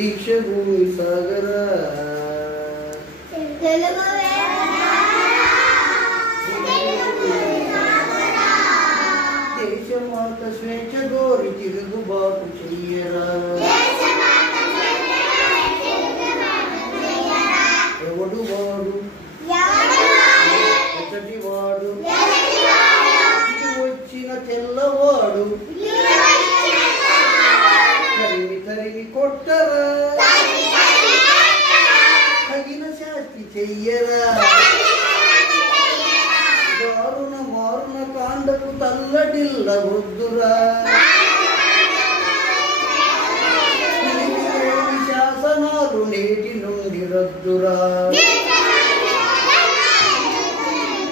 దీక్ష భూమి సాగర దేశమాత స్వేచ్ఛ గోరి తిరుగుబాటు చెయ్యరా ఎవడు వాడు ఎచ్చటి వాడు ఇది వచ్చిన తెల్లవాడు తరిమి తరిమి కొట్టరా తగిన శాస్తి చెయ్యరా దారుణ మారుణ కాండకు తల్లడిల్ల వద్దురా శాసనాలు నేటి నుండి రద్దురా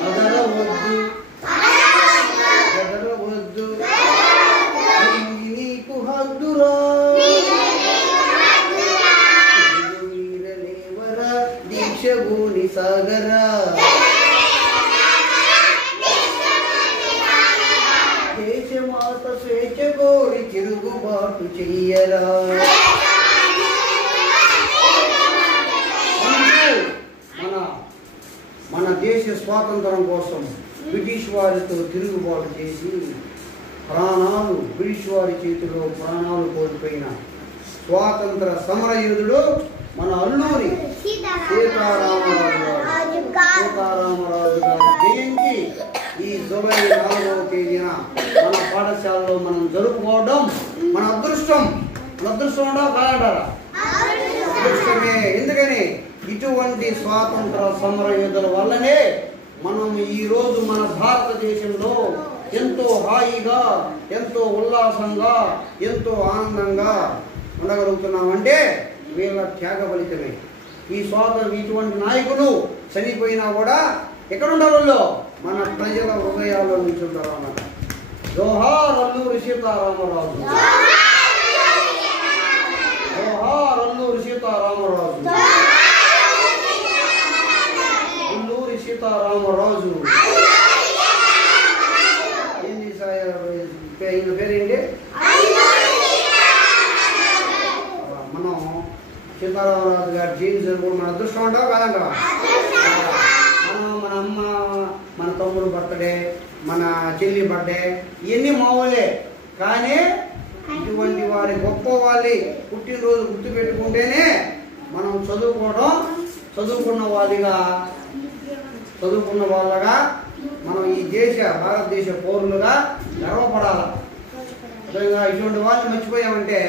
అదరవద్దు అదరవద్దు నీకు హద్దురా వీరలేవరా దీక్ష భూని సాగరా దేశమాత స్వేచ్ఛ కోరి తిరుగుబాటు చెయ్యరా మన దేశ స్వాతంత్రం కోసం బ్రిటిష్ వారితో తిరుగుబాటు చేసి ప్రాణాలు బ్రిటిష్ వారి చేతిలో ప్రాణాలు కోల్పోయిన స్వాతంత్ర సమరయోధుడు మన అల్లూరి సీతారామరాజు గారి జయంతి ఈ జూలై 4వ తేదీన మన పాఠశాలలో మనం జరుపుకోవడం మన అదృష్టం. మన అదృష్టం కాదంటారా? అదృష్టమే. ఎందుకని ఇటువంటి స్వాతంత్ర సమరయోధుల వల్లనే మనం ఈరోజు మన భారతదేశంలో ఎంతో హాయిగా, ఎంతో ఉల్లాసంగా, ఎంతో ఆనందంగా ఉండగలుగుతున్నామంటే వీళ్ళ త్యాగ ఫలితమే. ఇటువంటి నాయకులు చనిపోయినా కూడా ఎక్కడుండాలో మన ప్రజల హృదయాల్లో నుంచి ఉంటారు అన్నమాట. జోహార్ అల్లూరి సీతారామరాజు, జోహార్ అల్లూరి సీతారామరాజు, అల్లూరి సీతారామరాజు. ఏంది ఈయన పేరేంటి? మనం సీతారామరాజు గారి జయంతి జరుపుకోవడం మన అదృష్టం అంటావా కాదంటావా? మన అమ్మ, మన తమ్ముడు బర్త్డే, మన చెల్లి బర్త్డే ఇవన్నీ మామూలే. కానీ ఇటువంటి వారి గొప్ప వాళ్ళి పుట్టినరోజు గుర్తు పెట్టుకుంటేనే మనం చదువుకున్న వాళ్ళగా మనం ఈ భారతదేశ పౌరులుగా గర్వపడాలి. ఇటువంటి వాళ్ళని మర్చిపోయామంటే